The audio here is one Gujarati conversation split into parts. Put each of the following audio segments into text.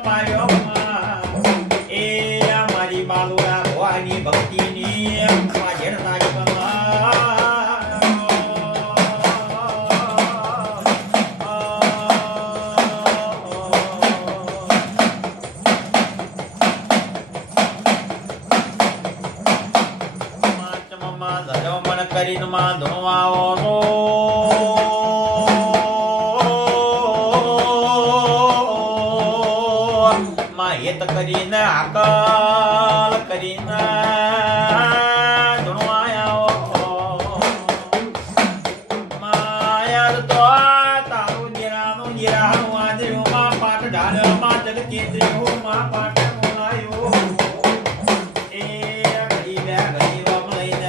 પાયો એ મારી બાલુરા ભવાની ભક્તિની માજેડ કરીને માં ધોવાઓનો માં હેત કરીને આકલ કરીને ધોવાયા માયાર તો તારું નિરાનું નિરાનું આદર્યું માં પાઠ ઢાલ્યો માં જગ કેન્દ્રિયો માં પાઠ બોલાયો એ ગરીબ લઈને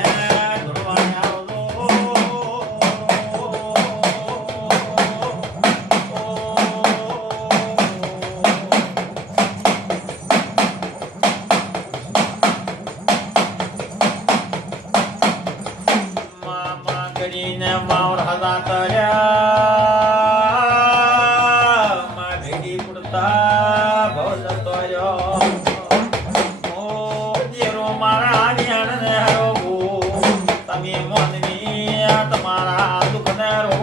કરીને માવર હદા કર્યા માં ભેડી પુડતા ભવ જતો ઓ દેરો મારા નિયણ ને રોગો તમે મોનની તમારા દુઃખ ને રો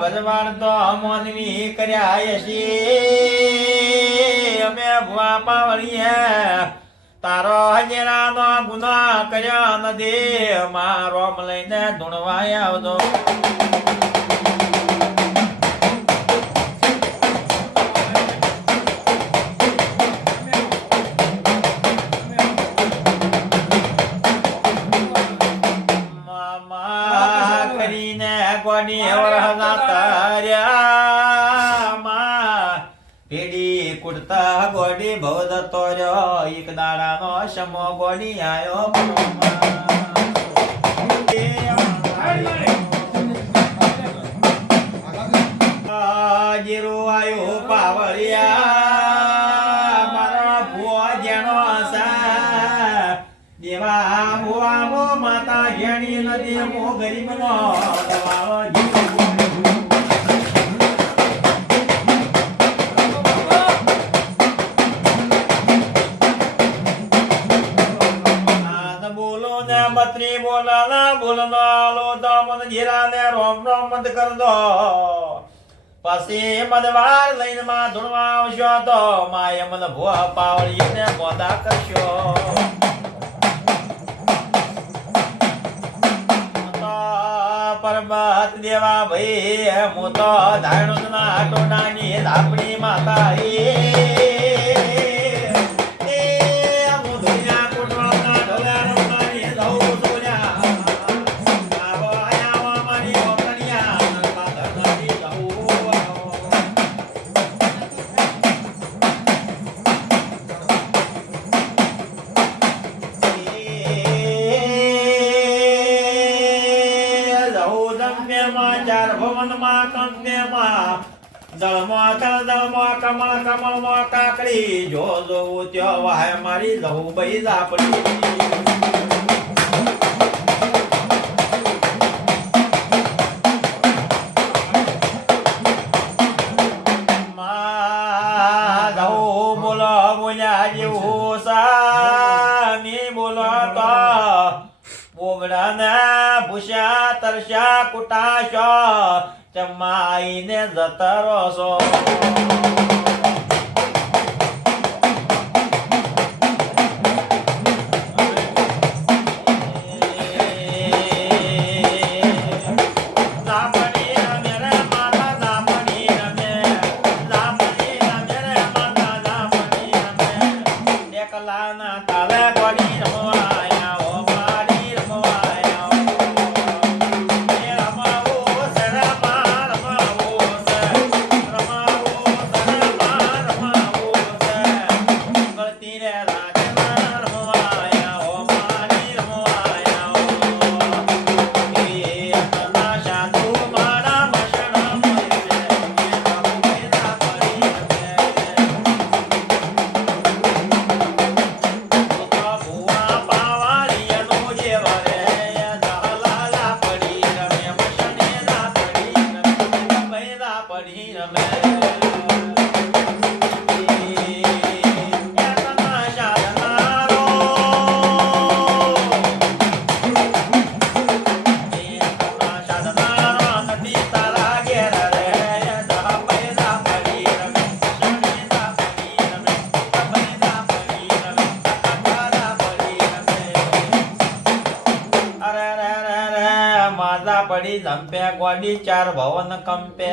ભગવાન તો મોનવી કર્યા છે અમે ભુવા પાવળીએ તારો હજેરાનો ગુના કર્યો નથી મારો લઈને ધૂણવાય આવતો કરીને કોની વરહના તાર્યા માં ભેડી કુડતા ગોડી ભવ જતો રહ્યો એક દાડાનો સમો ગોડી આયો જીરો આયો પાવળિયા મારા ભુવા જેનો સા દેવા ભુવા મો માતા જેણી નદી મો ગરીબ નો દવાળો બોલો ને બત્રી બોલાના બોલનો લો દમન જીરા ને રોમ રોમ બંધ કર દો પછી મદવાર લઈને માં ધૂણવા આવશો તો માય મન ભુવા પાવળી ને મોદા કરશો પરબત દેવા ભાઈ હું તો ધારણું ના ટોડાની લાપડી માતા ચાર ભવન માં કંપને માં દળમાં દળમાં કમળ કમળ માં કાકડી જો જોવું ત્યાં વાય મારી જવું ભાઈ લાપડી બોલો બોલ્યા જેવું સામી બોલો તો બોગડાના ભૂષા તરસા કુટાશો ચમાઈને જતરો છો પડી જંપે ગોડી ચાર ભવન કંપે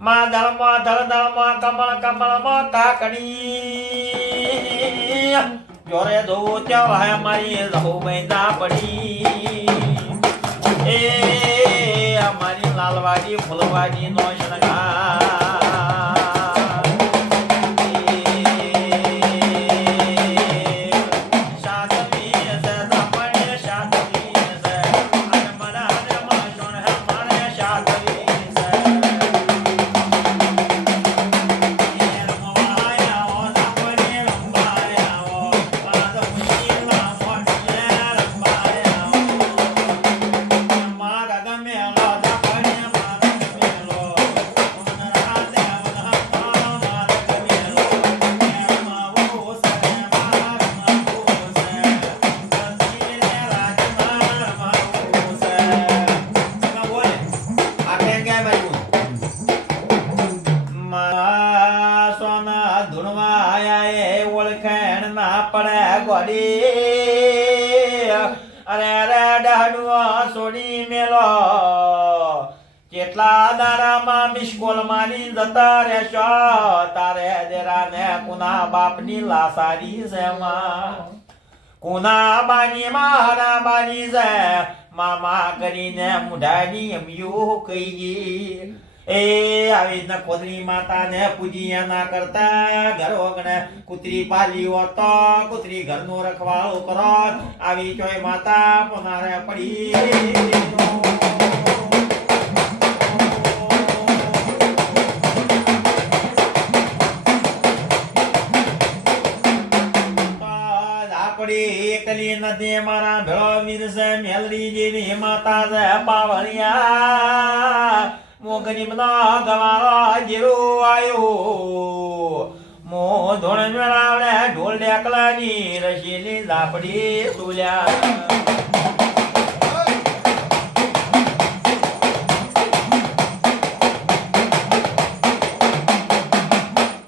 માં દળમાં દળમાં કમળ કમળમાં કાકડી જોરે દો ચાવાય મારી રહો મૈદા પડી એ અમારી લાલવાડી ફૂલવાડી નો શણગાર અરે ડહડુઆ છોડી મેલો કેટલા દાડામાં મિસકોલ મારી જતા રહેશો તારે દેરા ને કુના બાપની લાસારી છે કુના બાની મારા બાની છે મામા કરીને મુઢાની અમિયું કહી એ આવી રીતના ખોદરી માતાને પૂજ્યા ના કરતા ઘર વગણે કૂતરી પાલી હોતો કૂતરી ઘરનો રખવાળો કરો આવી ચોય માતા પોનારે પડી એકલી નદી મારા ભેળો વીર છે મેલડી જેવી માતા છે પાવળિયા મો ગરીબનો ગવારો જીરો આયો મો ધોણ મેળાવડે ઢોલ ડેકલાની રશીની ઝાપડી સુલ્યા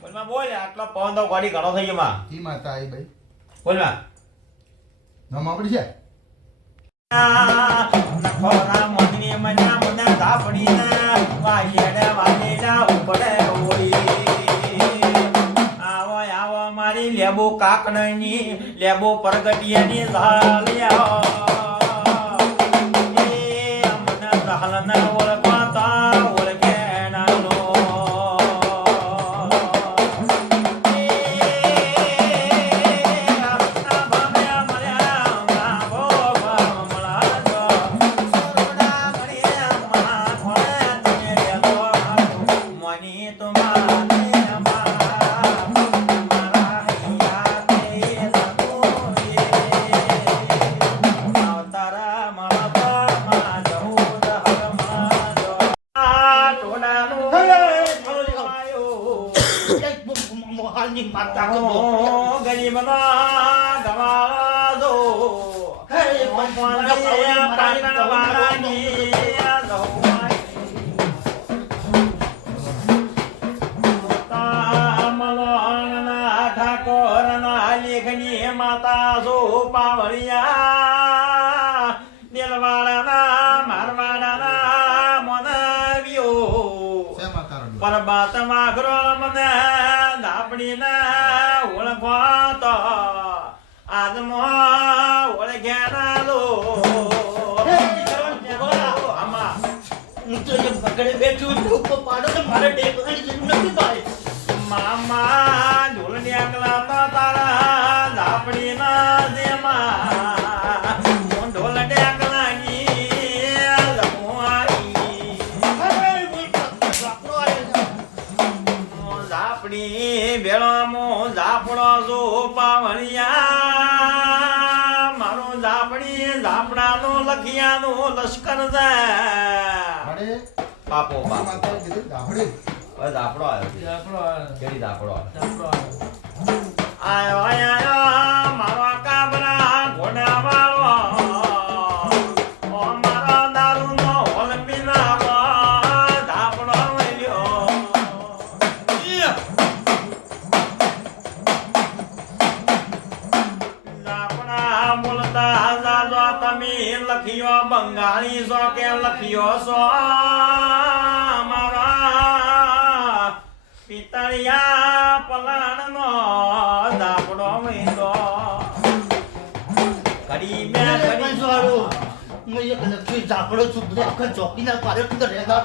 બોલમાં બોલ આટલો પવન તો ગાડી ઘણો થઈ ગયો માં ઈ માતા આઈ ભાઈ બોલમાં નામ આપડી છે નખોરા મોગની મના મના ઝાપડી ના વાશેડે વાલેડા ઉપડે ઓળી આવો આવો મારી લેબો કાકણની લેબો પરગટિયાની ઝાલિયા એ મને ઝાલના ઓળખતા ઓળખે નાનો માતા જો પાવળિયા દિલવાળાના મારવાડાના મનાવ્યો પરમાત્મા ગ્રો મને દાપડીના ઓળખવાતો આદમો ઓળખ્યા લો આમાં હું તો જે પકડે બેઠું ઉપર પાડો તો મારે ડેકવાની જરૂર નથી ભાઈ મામા ઢોલની આકલા તો તારા દાપડીના દેમાં ઢોલ ડેકલાની લખવાઈ દાપડી ભેળો ઝાપડો જો પાવણિયા મારો ઝાપડી ઝાપડાનો લખિયાનો લશ્કર છે બાપો બાપો ઝાપડો આવ્યો કેડી ઝાપડો આવ્યો આયો મારો કાબરા ઘોડા વાળો ઓ મારો દારૂનો હોલ પીનાવો ઝાપડો મળ્યો ઝાપડા બોલતા જાજો તમે લખ્યો બંગાળી સો કે લખ્યો સો મારા પિતળિયા પલાણનો દાપડો વૈંદો ઘડી બે ઘડી હું એક લખી ઝાપડો છું બધે આખા ચોકીના પારે તો રહેતા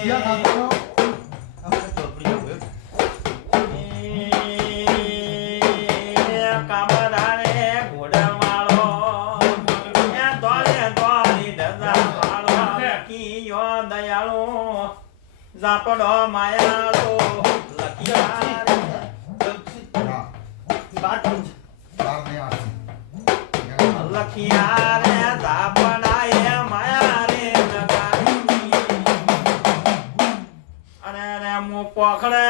ક્યાં ખાતો કામદારે ઘોડાવાળો એ દોડે દોડી ધજાવાળો લખીયો દયાળો ઝાપડો માયાળો લખિયા રે. હા બાર બાર ને આઠ લખિયા રે ઝાપડા એ માયા રે નગારી અને રે મુ પોખડે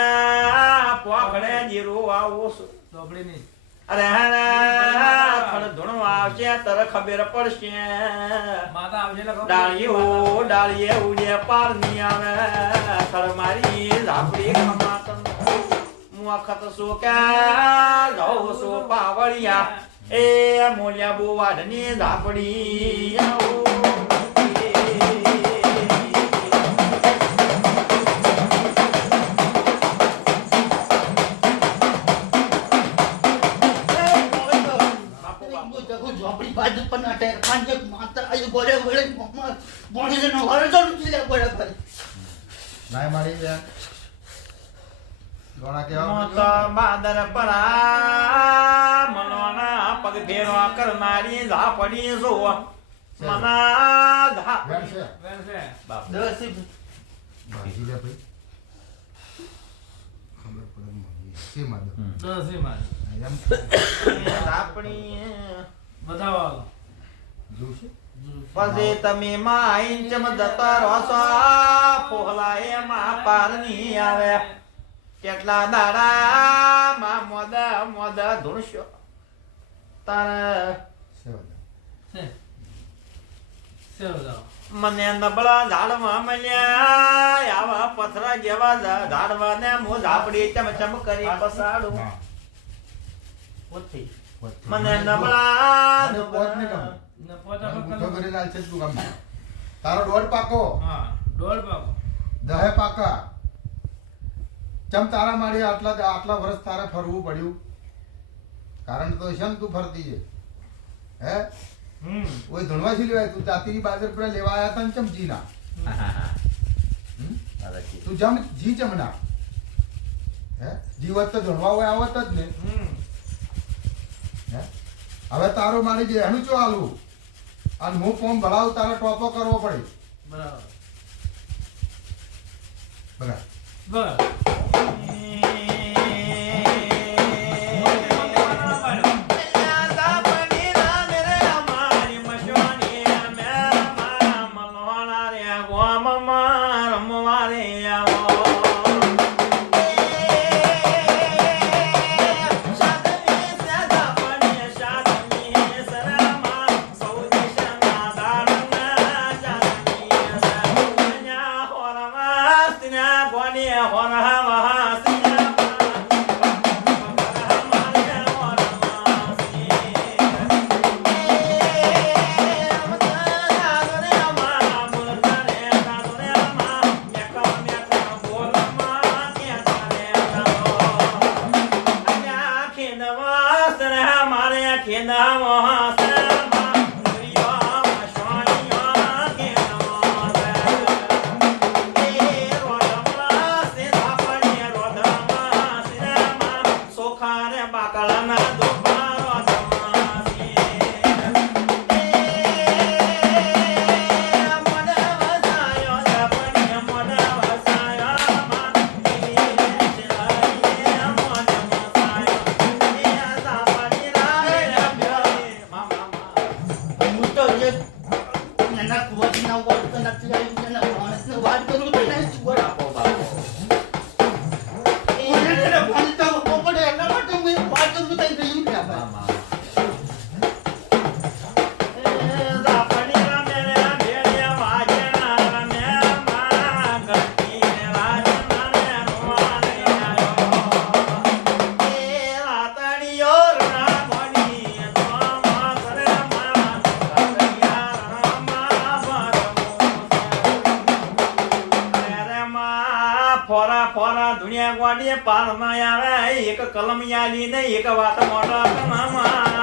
પોખડે જીરું આવું છું અરે હરે ખડ ધૂણું આવશે તર ખબર પડશે ડાળીએ ઉડે પાર ની આવે ખડ મારી ઝાપડી ખમાતન હું અખત શું કે જાઉં છું પાવળિયા એ મોલિયા બુવાડની ઝાપડી ઝોપડી બાજુ પણ અટે ખાંજે માતા આયુ બોલે બોલે બોલે ને વારે ચાલુ ચીલે બોલે બોલે નાય મારી બેન ગોણા કેવા મોત બાદર પરા મનોના પગ ફેરો કરનારી ઝાપડી જો મના ધા બેન છે બાપ દસી ભાજી લે ભાઈ ખબર પડે મને છે માદો એમ ઝાપડી જોશે પછી તમે માં આઈન ચમ જતા રોસો પોહલા એમાં પાર ની આવે કેટલા દાડા માં મોદ મોદ ધૂણશો તારે સેવા મને નબળા ઝાડમાં મળ્યા આવા પથરા જેવા ઝાડવા ને હું ઝાપડી ચમચમ કરી પસાડું હા પોથી વચ્ચે. મને નબળા મને પોત ને ગમે. મને ગુઠ્ઠો કરી લાલ છે તું ગમે. તારો દોઢ પાકો દહે પાકા ચમ તારા મારી આટલા વર્ષ તારે ફરવું પડ્યું કારણ તો છે ને તું ફરતી છે હે ઓય ધણવા થી લેવાય તું જાતીની બાજર પર લેવા આયા તન ચમ જીના તું જમ જી ચમના હે જીવત તો ધણવા હોય આવત જ ને હે હવે તારો મારી બેહણું ચો આલું અને હું ફોર્મ ભરાવું તારે ટોપો કરવો પડે બરાબર ખેના ફોરા ફોરા દુનિયા ગોડીએ પારમાં આવે એક કલમિયાલી ને એક વાત મોટા કમામાં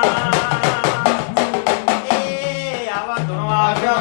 એ આવા ધણવા આવ્યો